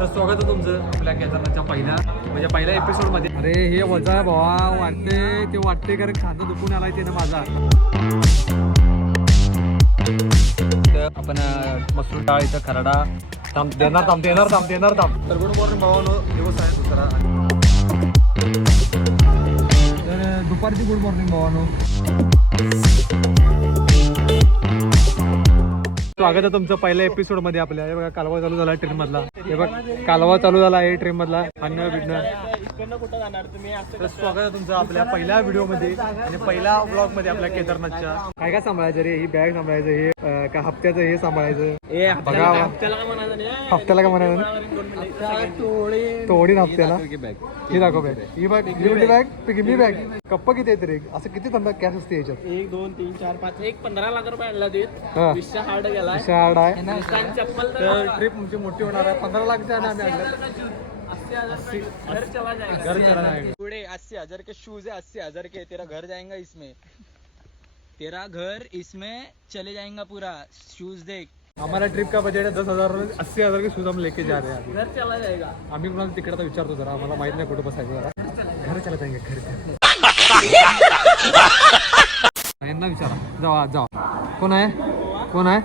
तर स्वागत आहे तुमचं आपल्या केदारनाथच्या पहिल्या एपिसोडमध्ये. अरे हे वजा भावा वाटते ते वाटते कारण खांदा दुखून आलाय ते ना माझा. आपण मसूर डाळ इथं खरडा देणार तर गुड मॉर्निंग भावानो. दिवस आहे दुसरा. तर दुपारची गुड मॉर्निंग भावानो. स्वागत आहे तुमचं पहिल्या एपिसोड मध्ये आपल्या. हे बघा कालवा चालू झाला ट्रेन मधला. हे बघ कालवा चालू झाला आहे ट्रेन मधला. अन्न बिडणं. तर स्वागत आहे तुमचं आपल्या पहिल्या व्हिडिओ मध्ये आणि पहिल्या ब्लॉग मध्ये आपल्या केदारनाथच्या. काय काय सांभाळायचं रे? ही बॅग सांभाळायचं, हे काय हप्त्याचं हे सांभाळायचं. बघा हप्त्याला काय म्हणायचं? तोडी हप्त्याला ही दाखव बॅग. ही बॅग ही बॅग पिगी बॅग. कप्पा किती आहेत रे? असं किती थंड कॅश असते याच्यात? 1 2 3 4 5 1 15 लाख रुपये आणला देत. हा. 20 हार्ड गेला. शार्ड आहे. चप्पल तर ट्रिप तुमची मोठी होणार आहे. 15 लाखच्या आणि आम्ही आणलं. 80,000 घर चला जाएगा. घर चला जाएगा. पूरे 80,000 के शूज है. 80,000 के तेरा घर जाएगा इसमें. तेरा घर इसमें चले जाएगा पूरा. शूज देख. हमारा ट्रिप का बजट है 10,000. 80,000 के शूज हम लेके जा रहे हैं. घर चला जाएगा. आम्ही कुणाला तिकडे विचारतो जरा. आम्हाला माहित नाही कुठं बसायचं. जरा घर चला जाएंगे घर. यांना विचारा. जावा कोण आहे?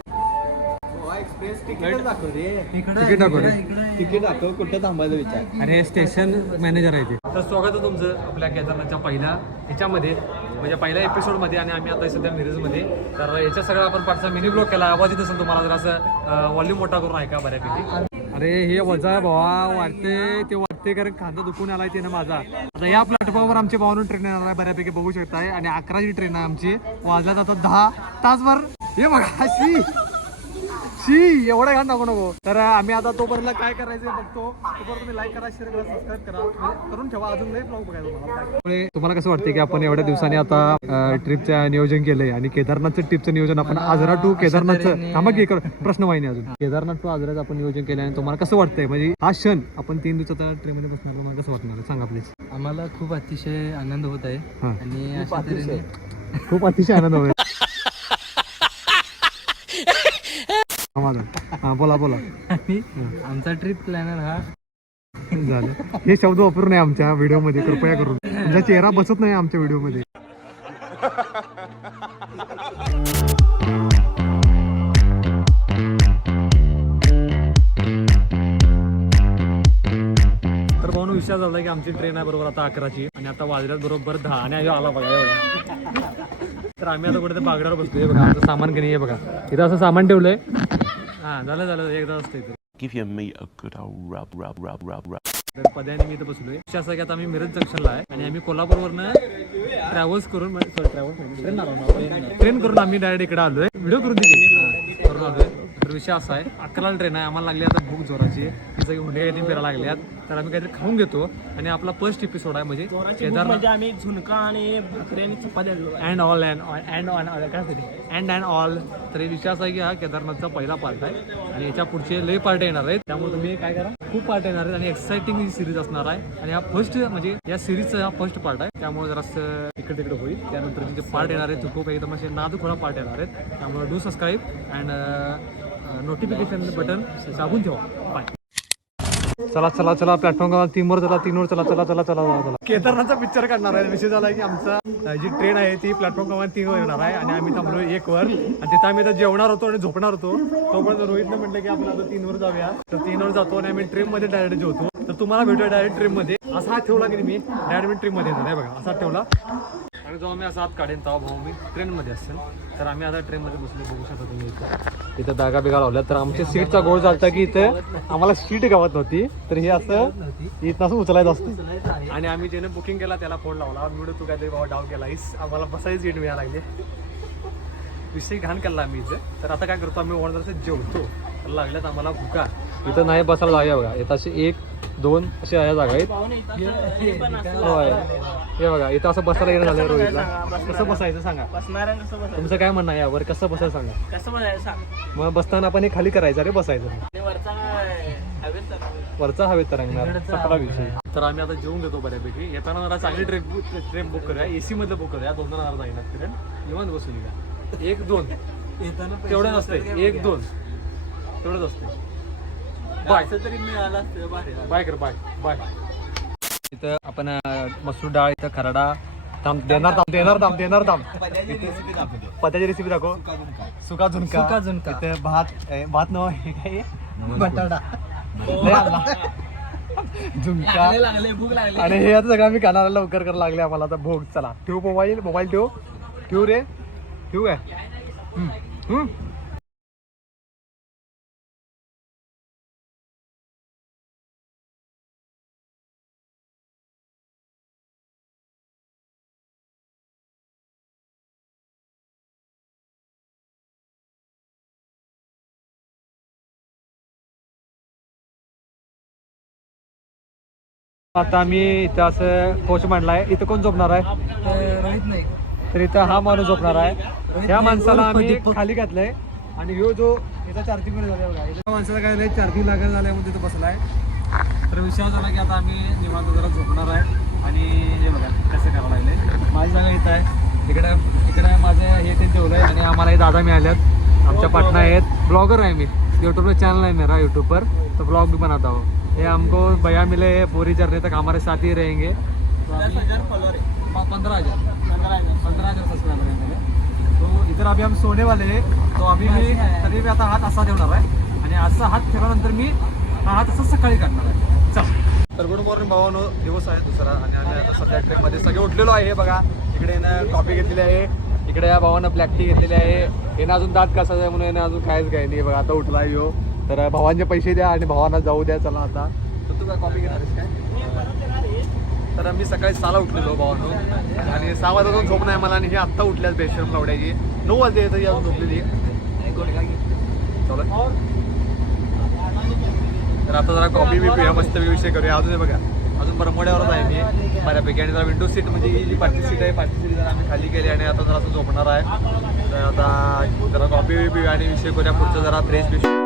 तिकीट दाखव रे. तिकीट दाखव रे. तिकीट दाखव. कुठं थांबायचं विचार. अरे स्टेशन मॅनेजर आहे ते. तर स्वागत आहे तुमचं आपल्या केदारनाथच्या पहिल्या ह्याच्यामध्ये म्हणजे पहिल्या एपिसोडमध्ये. आणि आम्ही आता सध्या मिरजमध्ये. तर याच्या सगळं आपण पाठचा मिनी ब्लॉग केला. आवाज येत असेल तुम्हाला. जर असं व्हॉल्यूम मोठा करून ऐका बऱ्यापैकी. अरे हे वजा भावा वाटते कारण खांदा दुखून आलाय ते ना माझा. आता या प्लॅटफॉर्मवर आमच्या भावानं ट्रेन येणार आहे बऱ्यापैकी बघू शकताय. आणि 11ची ट्रेन आहे आमची. वाजल्यात आता 10 तासभर. हे बघा शी एवढा घाण टाकू नको. तर आम्ही आता तोपर्यंत काय करायचं बघतो. तोपर्यंत तुम्ही लाईक करा, शेअर करा, सबस्क्राईब करा. म्हणजे करून ठेवा. अजून नाही ब्लॉग बघायला. तुम्हाला कसं वाटतं की आपण एवढ्या दिवसांनी आता ट्रिपचं नियोजन केलंय. आणि केदारनाथचं ट्रिपचं नियोजन आपण आजरा टू केदारनाथचं थांबा की प्रश्न माहिती अजून. केदारनाथ टू आजराचं आपण नियोजन केलं. आणि तुम्हाला कसं वाटतंय म्हणजे हा क्षण आपण 3 दिवसात ट्रेनमध्ये बसणार. तुम्हाला कसं वाटणार सांगा प्लीज. आम्हाला खूप अतिशय आनंद होत आहे. आणि अशा तऱ्हेने खूप अतिशय आनंद होईल. हा बोला. आणि आमचा ट्रिप प्लॅनर हा झालं. हे शब्द वापरू नये आमच्या व्हिडिओमध्ये कृपया करून. तुमचा चेहरा बसत नाही आमच्या व्हिडिओमध्ये. तर भाऊन विचार झाला की आमची ट्रेन आहे बरोबर आता 11ची. आणि आता वाजल्यात बरोबर 10. आणि आला बघा एवढा. तर आम्ही आता कुठे बागड्यावर बसतोय. बघा आमचं सामान घेणे आहे बघा. इथं असं सामान ठेवलंय. हा झालं एकदा असतं इथं. Give your meat a good old rub. तर पद्याने मी इथं बसलोय. विषय असा की आता आम्ही मिरज जंक्शनला आहे. आणि आम्ही कोल्हापूरवरनं ट्रॅव्हल्स करून ट्रेन करून आम्ही डायरेक्ट इकडे आलोय. व्हिडिओ करून करून आलोय. तर विषय असा आहे 11ला ट्रेन आहे. आम्हाला लागली आता भूक जोराची. सगळी हुंडे फिरायला लागल्यात. तर आम्ही काहीतरी खाऊन घेतो. आणि आपला फर्स्ट एपिसोड आहे म्हणजे केदारनाथ आम्ही झुणका आणि भाकरी आणि चपात्या अँड ऑल. तर हे विषय असा आहे की हा केदारनाथचा पहिला पार्ट आहे. आणि याच्या पुढचे लय पार्ट येणार आहेत. त्यामुळे तुम्ही काय करा, खूप पार्ट येणार आहेत. आणि एक्साइटिंग ही सिरीज असणार आहे. आणि हा फर्स्ट म्हणजे या सिरीजचा हा फर्स्ट पार्ट आहे. त्यामुळे जरासं इकडे तिकडे होईल. त्यानंतर जे पार्ट येणार आहेत ते खूप एकदम असे नादखुळा पार्ट येणार आहेत. त्यामुळे do subscribe and notification button दाबून ठेवा. बाय. चला प्लॅटफॉर्म 3 चला. केदारनाथचा पिक्चर काढणार आहे. विषय झाला की आमचा जी ट्रेन आहे ती प्लॅटफॉर्म क्रमांक 3 वर येणार आहे. आणि आम्ही थांबलो 1 वर. आणि तिथं आम्ही आता जेवणार होतो आणि झोपणार होतो. तोपर्यंत रोहितने म्हटलं की आपण आता 3 वर जाऊया. तर 3 वर जातो आणि आम्ही ट्रेन मध्ये डायरेक्ट जेवतो. तर तुम्हाला भेटूया डायरेक्ट ट्रेन मध्ये. असा हात ठेवला की मी डायरेक्ट मी ट्रेन मध्ये येणार आहे. बघा असा ठेवला. आणि जेव्हा मी असा हात काढेन तेव्हा भाऊ मी ट्रेनमध्ये असेल. तर आम्ही आता ट्रेनमध्ये बसलो. बघू शकता तुम्ही इथं बॅगा बिगा लावल्या. तर आमच्या सीटचा गोळ झाला की इथं आम्हाला सीट गावात नव्हती. तर हे असं इथं असं उचलायचं असतं. आणि आम्ही ज्याने बुकिंग केला त्याला फोन लावला. मी तू काहीतरी बाबा डाऊन केलायस. आम्हाला बसायची सीट मिळायला लागली. विषय घाण केला आम्ही इथं. तर आता काय करतो आम्ही ओनरचं जेवतो. तर लागल्यात आम्हाला भुका. इथं नाही बसायला जागा बघा. इथं असे 1 2 अशा ह्या जागा आहेत. होय हे बघा इथं असं बसायला येणं झालं रोहितला. कसं बसायचं सांगा. तुमचं काय म्हणणं आहे यावर? कसं बसायचं सांगा. कसं बघायचं. मग बसताना आपण हे खाली करायचं रे बसायचं. वरचा हवेत तरंगणार सगळा विषय. तर आम्ही आता जेवून घेतो बऱ्यापैकी. येताना जरा चांगली ट्रेन बुक करूया. AC मधलं बुक करूया. 2 जण जाईनात ट्रेन. निवांत बसून घ्या. 1 2 तेवढं नसतंय. 1 2 तेवढंच असतं. बाय तरी मिळाला असतं भारी झालं. बाय कर बाय बाय. इथं आपण मसूर डाळ, इथं खरडा देणार पत्याची रेसिपी दाखव. सुका झुणका इथं भात न हे काय बटाटा झुणका लागले भूक लागली. आणि हे आता सगळं आम्ही खाणार लवकर करायला लागले आम्हाला आता भोग. चला ठेवू मोबाईल ठेवू रे ठेवू काय. आता आम्ही इथं असं कोच मांडलाय. इथं कोण झोपणार आहे? रोहित नाही. तर इथं हा माणूस झोपणार आहे. ह्या माणसाला आम्ही खाली घातलंय आणि ह्यो जो याचा चार्जिंग झाला बघा. या माणसाला काय नाही चार्जिंग लागायला झालंय म्हणून तिथं बसलाय. तर विषय झाला की आता आम्ही निवांत जरा झोपणार आहे. आणि हे बघा कसं करावं लागले. माझी जागा इथं आहे. इकडे माझे हे ते ठेवलंय आणि आम्हाला हे दादा मिळाल्यात. आमच्या पाटणा आहेत. ब्लॉगर आहे मी. यूट्यूब चैनल है मेरा यूट्यूब पर, तो ब्लॉग भी बनाता हूँ. ये हमको भैया मिले पूरी जर्नी तक हमारे साथ ही रहेंगे. 10,000 फॉलोअर आहे. 15,000 सब्सक्राइबर हैं मेरे. तो इधर अभी हम सोने वाले हैं. तो अभी मी तरी मी आता हात असा ठेवणार आहे आणि असा हात ठेवल्यानंतर मी हा हात असा सकाळी काढणार आहे. चल. तर गुड मॉर्निंग भावानो. दिवस आहे दुसरा आणि आम्ही आता सध्या ट्रेकमध्ये सगळे उठलेलो आहे. हे बघा इकडे ना कॉफी घेतलेली आहे. इकडे या भावानं ब्लॅक टी घेतलेली आहे. यानं अजून दात कसा आहे म्हणून यानं अजून काहीच काही नाही. बघा आता उठला आहे ह्यो. तर भावांचे पैसे द्या आणि भावांना जाऊ द्या. चला आता. तर तू काय कॉफी घेणार आहेस काय? तर मी सकाळी 6ला उठलेलो भावानो आणि 6 वाजता झोप नाही मला आणि हे आत्ता उठल्यास बेशरम लावड्याची 9 वाजता येतं ही अजून झोपलेली. चला तर आता जरा कॉफी बी पिऊया मस्त विषय करूया. अजून बघा अजून बरमोड्यावरच आहे मी बऱ्यापैकी आणि जरा विंडो सीट म्हणजे ही जी पाचवी सीट आहे पाचवी सीट जरा आम्ही खाली केली आणि आता जरा असं झोपणार आहे. तर आता जरा कॉफी बी पिऊया आणि विषय करूया पुढचं जरा फ्रेश विषय.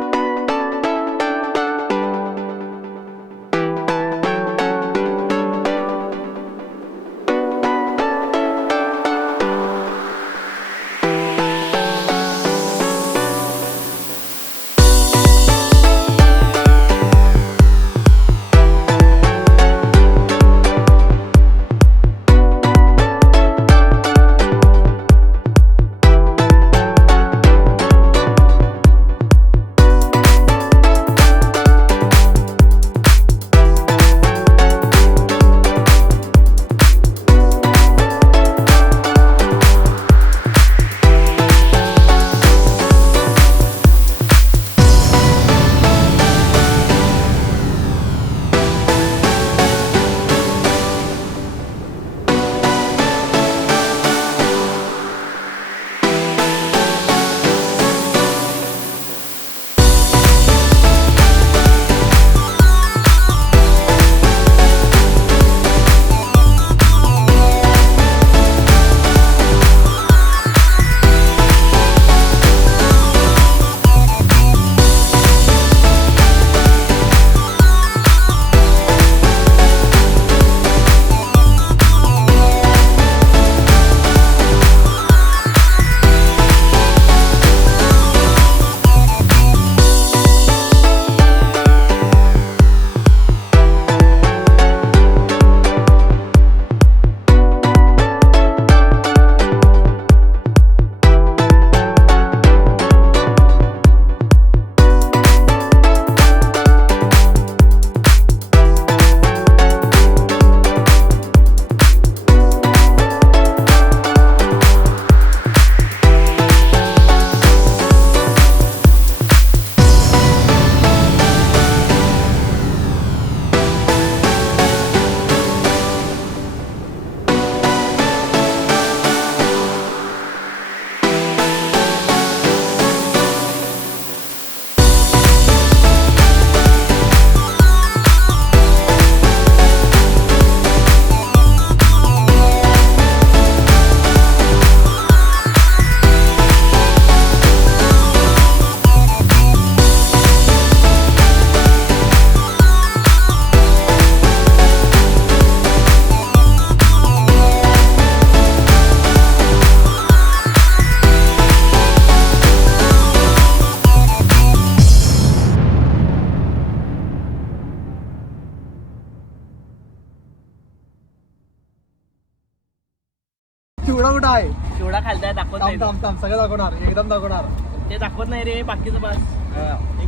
चिवडा कुठं आहे? चिवडा खालताय दाखवत नाही थांब थांब थांब सगळं दाखवणार एकदम दाखवणार. ते दाखवत नाही रे बाकीचं बस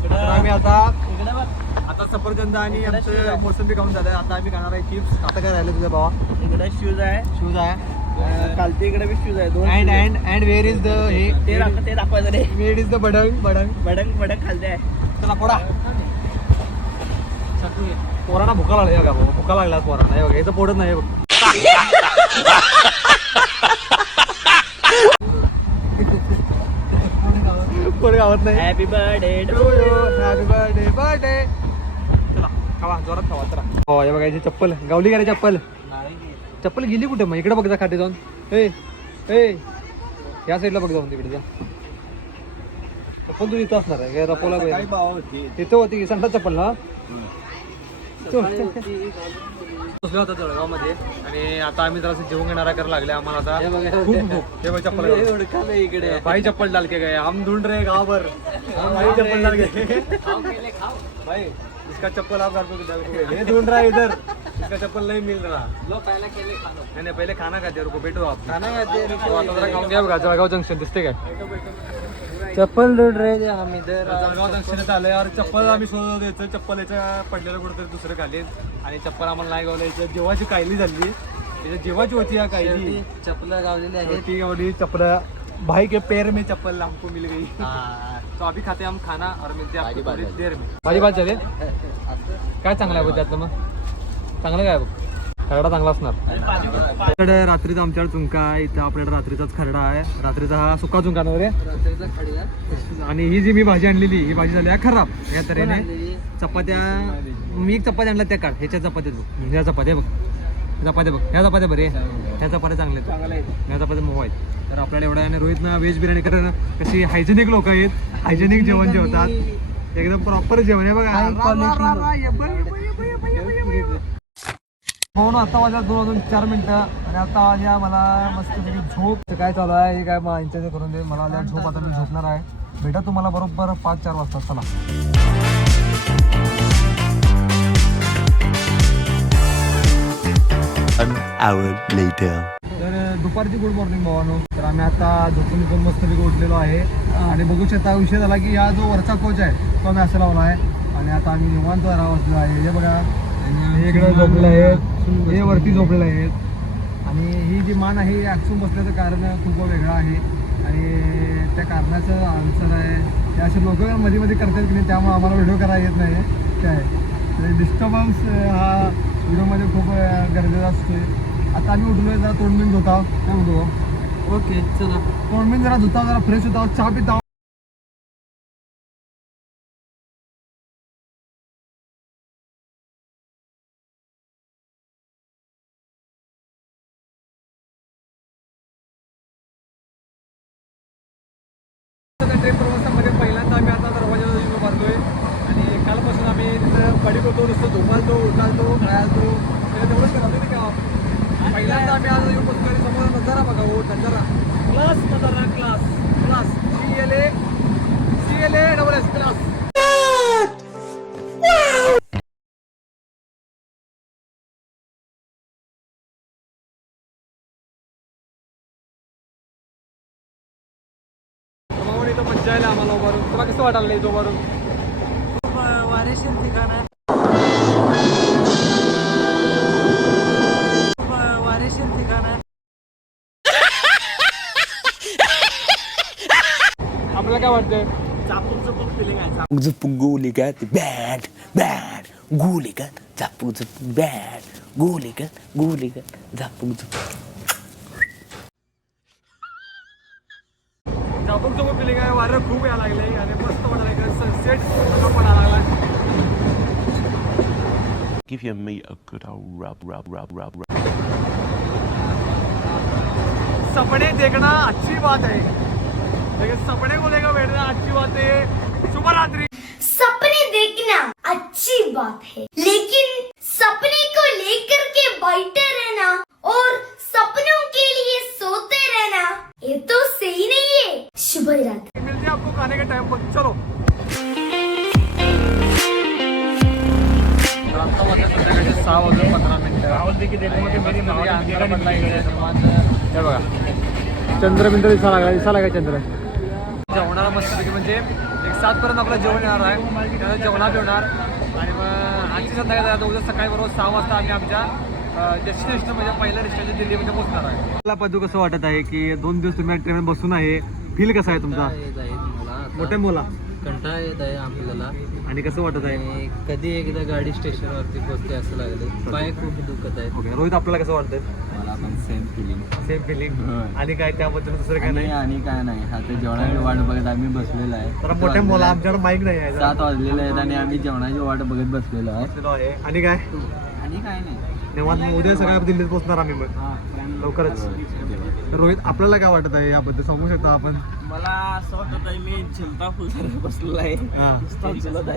तर आम्ही आता इकडे बघ आता सफरचंद आणि आमचं मोसंबी खाऊन झालं. आता आम्ही खाणार आहे चिप्स. आता काय राहिलं तुझ्या भावा? इकडे शूज आहे शूज आहे. खालती इकडे बी शूज आहे दोन अँड shoes आहे. And and where is the हे ते दाखवायचं रे वेअर इज द बडंग बडंग. बडंग बडंग खालते आहे चला पोडा. पोरांना भुका लागली का भाऊ? भुका लागला पोरांना. हे बघ याचं पोटच नाही बघ. पोट गावत नाही. Happy birthday happy birthday birthday. चला खावा जोरात खावा चला. हो हे बघायची चप्पल गावली का रे चप्पल? चप्पल गेली कुठे मग? इकडे बघ जा खाटे जाऊन. ए ए या साईडला बघ जाऊन तिकडे जा. चप्पल तू इथं असणार आहे काय? रपोला तिथं होती की संडा चप्पल ना. बसलो होता जळगावमध्ये आणि आता आम्ही जरा जेवण घेणारा करायला लागले. आम्हाला आता खूप भूक. हे बघ चप्पल इकडे भाई चप्पल डाल के गए हम ढूंढ रहे गाँव भर. भाई चप्पल डाल के भाई इसका चप्पल आप घर पे ये ढूंढ रहा है इधर. इसका चप्पल नहीं मिल रहा. नहीं पहले खाना खाते रुको बैठो आप. खाना खाते आता जरा खाऊन घ्या. बघा जळगाव जंक्शन दिसते काय? चप्पल ढूंढ रहे थे हम इधर जळगाव जंक्शन आलं यार. चप्पल आम्ही शोधत द्यायचं. चप्पल याच्या पडलेलं कुठेतरी दुसरं खाली आणि चप्पल आम्हाला नाही गावलं. याच्या जेव्हाची कायली झाली याच्या जेव्हाची होती या कायली चप्पल गावलेली आहे ती गावली चप्पल. भाई के पैर में चप्पल हमको मिल गई. तो अभी खाते हम खाना और मिलते हैं आपको थोड़ी देर में. भाजी भात झाले काय चांगलं आहे बघ त्यातलं मग? चांगलं काय बघ खरडा चांगला असणार. आपल्याकडे रात्रीचा आमच्याकडे चुंका आहे. इथं आपल्याकडे रात्रीचाच खरडा आहे. रात्रीचा हा सुका चुंका ना रे. आणि ही जी मी भाजी आणलेली ही भाजी झाली आहे खराब. या तऱ्हेने चपात्या मी एक चपाती आणला त्या काढ. ह्याच्या चपात्या बघ. ह्या चपात्या बघ. चपात्या बघ. ह्या चपात्या बरे. ह्या चपात्या चांगल्या आहेत. ह्या चपात्या मोह आहेत. तर आपल्याला एवढ्या आणि रोहितनं व्हेज बिर्याणी करणं कशी हायजेनिक लोक आहेत. हायजेनिक जेवण जेवतात. एकदम प्रॉपर जेवण आहे बघा. म्हणून आता वाजल्या 2 वाजून 4 मिनिटं आणि आता आल्या मला मस्त झोप. काय चालू आहे हे काय मग यांच्या करून दे. मला आल्या झोप. आता मी झोपणार आहे. भेटा तुम्हाला बरोबर 5-4 वाजता. चला An hour later. तर दुपारची गुड मॉर्निंग भावानो. तर आम्ही आता झोपून मस्तपैकी उठलेलो आहे आणि बघू शकता विषय झाला की हा जो वरचा कोच आहे तो आम्ही असं लावला आहे आणि आता आम्ही निवांत बसलेलो आहे. हे बघा हे इकडे झोपलेले आहेत. हे वरती झोपलेले आहेत आणि ही जी मान आहे अक्षून बसल्याचं कारण खूप वेगळं आहे आणि त्या कारणाचं आन्सर आहे हे असे लोक मध्ये मध्ये करतात की नाही त्यामुळे आम्हाला व्हिडिओ करायला येत नाही काय. तर डिस्टर्बन्स हा व्हिडिओमध्ये खूप गरजेचा असतो. आता आम्ही उठलो जरा तोंडबिन धुत आहोत. काय म्हणतो? ओके चला तोंडबिन जरा धुता जरा फ्रेश होता चहा पिता. ट्रेन प्रवासामध्ये पहिल्यांदा आम्ही आता दरवाजा उभारतोय आणि कालपासून आम्ही तिथं पडीक होतो. नुसतं झोपालतो उठालतो खेळालतो तेवढंच करतो नाही का. पहिल्यांदा आम्ही आज येऊन बसतो आणि समोर नजारा बघा. हो नजारा क्लास नजारा क्लास क्लास CLA क्लास. इथं मज्जा आली आम्हाला उभारून. तुला कसं वाटायला इथं उभारून? खूप वारेशीर ठिकाण आहे. खूप वारेशीर ठिकाण आहे. आपल्याला काय वाटतंय? चापूक फिलिंग आहे. Zapuk guligat, bad, bad, guligat, zapuk bad, guligat, zapuk झापूक झोपूक फिलिंग आहे. वारं खूप यायला लागले आणि मस्त वाटायला लागलं. सनसेट पडायला लागला. Give your meat a good old rub. सपने देखना अच्छी बात है लेकिन सपने को लेकर बैठना अच्छी बात है. शुभ रात्रि. सपने देखना अच्छी बात है लेकिन सपने को लेकर के बैठे रहना और सपनों के लिए सोते रहना ये तो सही नहीं है. शुभ रात्रि. मिलते हैं आपको खाने के टाइम पर. चलो आता वाजता संध्याकाळचे 6 वाजून 15 मिनिटं. हे बघा चंद्र बिंद्र दिसा लागा चंद्र जेवणाला मस्तपैकी म्हणजे एक 7 पर्यंत आपलं जेवण येणार आहे. त्यानंतर जेवणात येणार आणि मग आजची संध्याकाळी आता उद्या सकाळी बरोबर 6 वाजता आम्ही आमच्या डेस्टिनेशन म्हणजे पहिल्या डेस्टिनेशन दिल्लीमध्ये पोहोचणार आहे. मला पदू कसं वाटत आहे की 2 दिवस तुम्ही ट्रेन बसून आहे, फील कसा आहे तुमचा? मोठ्या मुला कंटाळा येत आहे आपल्याला आणि कसं वाटत आहे? आणि कधी एकदा गाडी स्टेशनवरती पोहोचते असं लागले, पाय खूप दुखत आहे. ओके रोहित, आपल्याला कसं वाटतंय? मला पण सेम फिलिंग. सेम फिलिंग आणि काय त्याबद्दल दुसरं काय नाही? आणि काय नाही, आता जेवणाची वाट बघत आम्ही बसलेलो आहे. तर मोठ्या मुला आमच्याकडे माईक नाही आहे 7 वाजलेले आहेत आणि आम्ही जेवणाची वाट बघत बसलेलो आहे. आणि काय आणि काय नाही, तेव्हा उद्या सगळ्या दिल्लीत पोहोचणार आम्ही मग लवकरच. रोहित, आपल्याला काय वाटत आहे याबद्दल सांगू शकता आपण? मला असं वाटत आहे मी चिंता फुल बसलेलो आहे.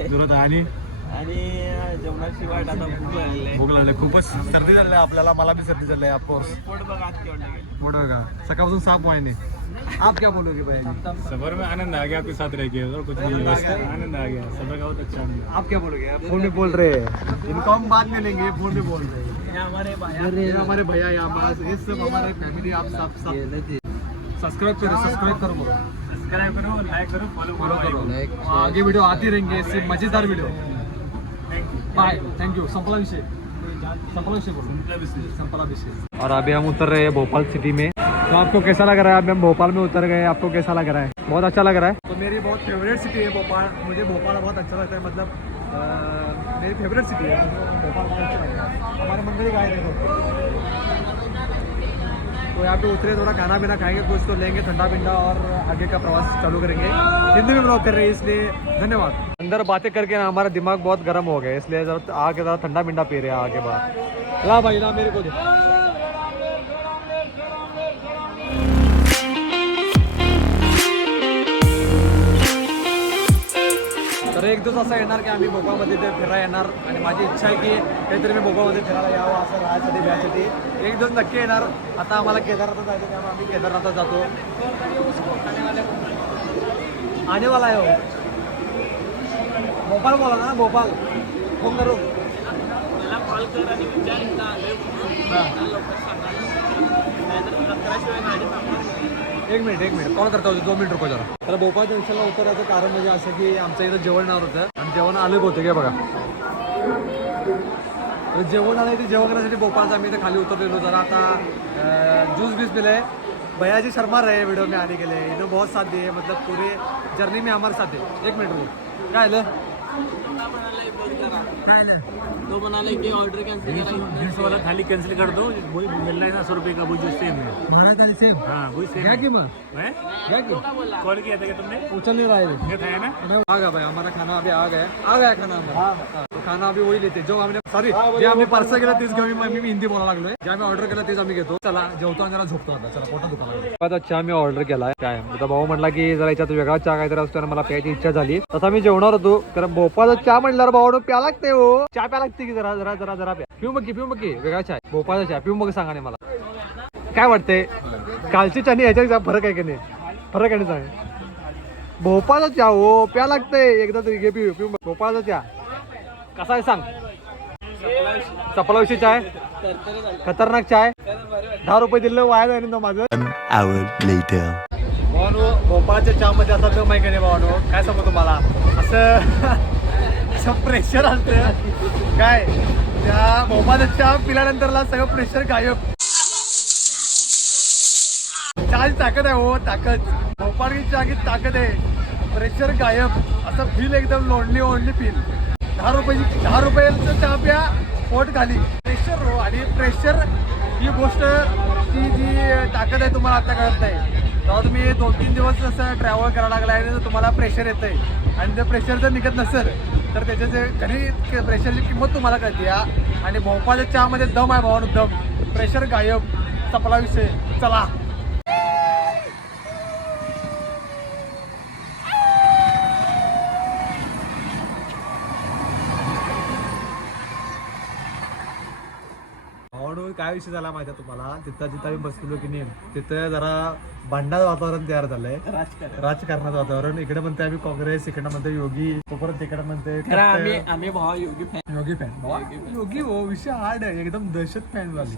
जुरत आहे आणि जेवणाची वाट आता भूक लागलेली आहे. भूक लागली, खूपच सर्दी झाली आपल्याला. मला भी सर्दी झाली आहे ऑफकोर्स. पोट बघा आज केवढं गेलं. मोठं का सकाळपासून 6 पॉइंट है. आप क्या बोलोगे भाई? सफर में आनंद आ गया, आपके साथ रह के और कुछ नहीं, बस आनंद आ गया, सफर का बहुत अच्छा। आप क्या बोलोगे? फोन में बोल रहे हैं, इनको हम बाद में लेंगे, फोन में बोल रहे हैं. ये हमारे भैया ये हमारा ये सब हमारे फैमिली. आप सब सब्सक्राइब करो, सब्सक्राइब करो, सब्सक्राइब करो, लाइक करो, फॉलो करो. आगे वीडियो आती रहेंगे, इससे मजेदार वीडियो. Bye, thank you. संपला विषय संपला विषय. और अभी हम उतर रहे हैं भोपाल सिटी में. तो आपको कैसा लग रहा है? अभी हम भोपाल में उतर गए, आपको कैसा लग रहा है? बहुत अच्छा लग रहा है. तो मेरी बहुत फेवरेट सिटी है भोपाल. मुझे भोपाल बहुत अच्छा लगता है, मतलब मेरी फेवरेट सिटी है भोपाल. बहुत अच्छा लगता है. हमारे मंदिर का है देखो. तो यहाँ पे उतरे, थोड़ा खाना पीना खाएंगे, कुछ तो लेंगे ठंडा पिंडा और आगे का प्रवास चालू करेंगे. हिंदी में ब्लॉग कर रहे हैं इसलिए धन्यवाद. अंदर बातें करके ना हमारा दिमाग बहुत गर्म हो गया, इसलिए जरा आके ज़रा ठंडा पिंडा पी रहे हैं आगे बाहर. ला भाई ला, मेरे को दे. तर एक दिवस असं येणार की आम्ही भोपाळमध्ये ते फिरायला येणार आणि माझी इच्छा आहे की काहीतरी मी भोपाळमध्ये फिरायला यावं, असं राहायसाठी घ्यायसाठी एक दिवस नक्की येणार. आता आम्हाला केदारनाथ जायचं, त्यामुळे आम्ही केदारनाथात जातो. आने वाला आहे हो. भोपाळ बोला ना, भोपाळ फोन करू. एक मिनिट कॉल करता होते, 2 मिनिट रुको जरा. तर भोपाळ जंक्शनला उतरायचं कारण म्हणजे असं की आमच्या इथं जेवण येणार होतं आणि जेवण आलं होतं की बघा. तर जेवण आलं, ते जेवण करण्यासाठी भोपाळचं आम्ही इथं खाली उतरलेलो. जरा आता जूस बीस पिले. भैया जी शर्मा रहे वीडियो में आने के लिए, इन्होंने बहुत साथ दिए, मतलब पूरे जर्नी में हमारे साथ है. 1 मिनिट रुको. काय आलं? तो म्हणाले की ऑर्डर कॅन्सल जींस वाला थाली कैंसिल कर दो, वही मिल रहा है ना 100 रुपये का, वो जो सेम है. महाराज आणि सेम हाँ वही सेम घ्या की मग, है. घ्या की. कॉल किया था क्या तुमने? उचल नहीं रहा है. ये था ना. आ गया भाई, हमारा खाना अभी आ गया खाना हमारा. तो खाना अभी वही लेते जो हमने जे आम्ही पार्सल केलं तेच घेऊन मी हिंदी बोलायला लागलोय. जे आम्ही ऑर्डर केलं तेच आम्ही घेतो. चला जेवतो आणि जरा झोपतो आता. चला पोटात दुखायला लागलं. चहा मी ऑर्डर केलाय. काय आता भाऊ म्हटला की जरा याच्यात वेगळा चहा काहीतरी असतो आणि मला प्यायची इच्छा झाली. तसा मी जेवणार होतो, कारण भोपाळचा चहा म्हटल्यावर भाऊ प्या लागते हो. चहा प्या लागते की जरा जरा जरा जरा प्या. पिऊ मग की वेगळा चहा, भोपाळचा चहा पिऊ मग सांगा नाही मला काय वाटतंय. कालची चहा आणि याच्यात फरक आहे की नाही? फरक आहे सांग. भोपाळचा चहा हो प्या लागतंय, एकदा तरी घे पिऊ भोपाळचा चहा. कसा आहे सांग. सपला विषय चाय, खतरनाक चाय. 10 रुपये दिले वाया जाईल ना माझं. An hour later. भावानो, भोपाळच्या चहामध्ये असा दम आहे का नाही भावानो, काय सांगू तुम्हाला. असं प्रेशर असतं काय. त्या भोपाळचा चहा पिल्यानंतरला सगळं प्रेशर गायब. चहाची ताकद आहे हो, ताकद. भोपाळची चहाची ताकद आहे, प्रेशर गायब. असं फील एकदम लोणली फील. 10 रुपयाचं चहा प्या, पोट खाली. प्रेशर हो, आणि प्रेशर ही गोष्ट ती जी ताकद आहे तुम्हाला आता कळत नाही. तेव्हा तुम्ही 2-3 दिवस असं ट्रॅव्हल करायला लागला आहे आणि तुम्हाला प्रेशर येतं आहे आणि ते प्रेशर जर निघत नसेल तर त्याच्याचे कधी प्रेशरची किंमत तुम्हाला कळते. आणि भोपाळच्या चहामध्ये दम आहे भावानं, दम. प्रेशर गायब, संपला विषय. चला काय विषय झाला माहिती आहे तुम्हाला. जिथं आम्ही बसलो की नाही, तिथं जरा भांडणाचं वातावरण तयार झालंय. राजकारणाचं वातावरण. इकडे म्हणते आम्ही काँग्रेस, इकडे म्हणते योगी, परत तिकडे म्हणते आम्ही भावा योगी फॅन. योगी हो, विषय हार्ड आहे एकदम. दहशत फॅन झाली.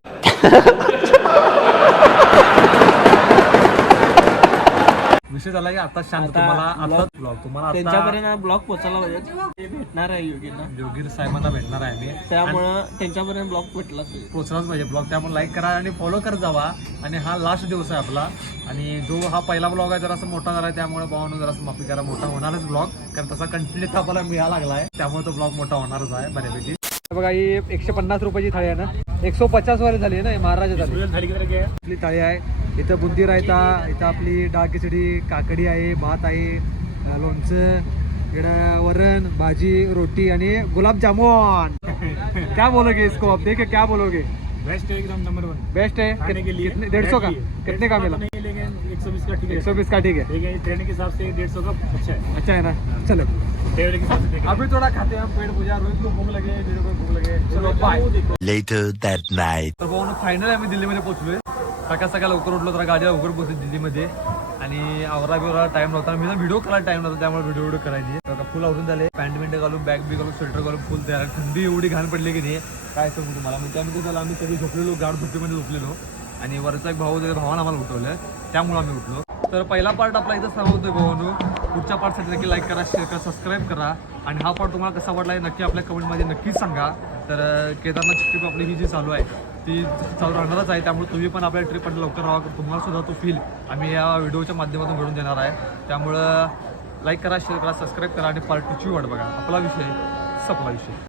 विषय झाला की आता शांत तुम्हाला आता ब्लॉग तुम्हाला आता त्यांच्यापर्यंत ब्लॉग पोहोचायला पाहिजे ते भेटणार आहे योगींना, योगीर साहेबांना भेटणार आहे आम्ही त्यामुळं त्यांच्यापर्यंत ब्लॉग भेटला पाहिजे. पोहोचलाच पाहिजे ब्लॉग. त्यामुळे लाईक करा आणि फॉलो करत जावा. आणि हा लास्ट दिवस आहे आपला आणि जो हा पहिला ब्लॉग आहे जरासा मोठा झाला आहे त्यामुळे भावानं जरासं माफी करा. मोठा होणारच ब्लॉग कारण तसा कंटिन्यू आपल्याला मिळायला लागला आहे त्यामुळे तो ब्लॉग मोठा होणारच आहे बऱ्यापैकी. बघा ही 150 रुपयाची थाळी आहे ना, 150 वाली झाली आहे ना महाराजा थाळी. थाली की तरह क्या है आपली थाळी आहे. इथं बुंदी रायता, इथं आपली डाळ खिचडी, काकडी आहे, भात आहे, लोणचं, इकडं वरण, भाजी, रोटी आणि गुलाबजामुन. क्या बोलोगे इसको आप? देखिए क्या बोलोगे? बेस्ट है एकदम नंबर 1 बेस्ट है. खाने के लिए 150 का कितने का मिला? नहीं लेकिन 120 का ठीक है. 120 का ठीक है. ठीक है ट्रेन के हिसाब से 150 का अच्छा है. अच्छा है ना. चलो फेवरेट के हिसाब से देखें. अभी थोड़ा खाते हैं पेट पूजा. रोहित को भूख लगे, मेरे को भूख लगे. चलो बाय. Later that night. तर भाऊ फायनली आम्ही दिल्लीमध्ये पोहोचलोय. सकाळ सकाळ लवकर उठलो तर गाडी लवकर पोहोचली दिल्लीमध्ये आणि आवरा बिवरा टाइम नव्हता. मी ना व्हिडिओ करायला टाइम नव्हता त्यामुळे व्हिडिओ करायची. फुल आवरून झाले. पॅन्ट बिंट घालून बॅग बी घालून स्वेटर घालून फुल तयार. थंडी एवढी घाण पडली की नाही काय सांगू तुम्हाला. मग त्यामध्ये झालं आम्ही सगळी झोपलेलो गाड झोपडीमध्ये झोपलेलो आणि वरचा एक भाऊ भावानं आम्हाला उठवलं त्यामुळे आम्ही उठलो. तर पहिला पार्ट आपला इथं सांगतोय भावानो. पुढच्या पार्टसाठी नक्की लाईक करा, शेअर करा, सबस्क्राईब करा आणि हा पार्ट तुम्हाला कसा वाटला आहे नक्की आपल्या कमेंटमध्ये नक्कीच सांगा. तर केदारनाथची ट्रिप आपली ही जी चालू आहे ती चालू राहणारच आहे त्यामुळे तुम्ही पण आपल्या ट्रिपमध्ये लवकर राहा. तुम्हाला सुद्धा तो फील आम्ही या व्हिडिओच्या माध्यमातून घडून देणार आहे. त्यामुळं लाईक करा, शेअर करा, सबस्क्राईब करा आणि पार्ट 2ची वाट बघा. आपला विषय संपला विषय.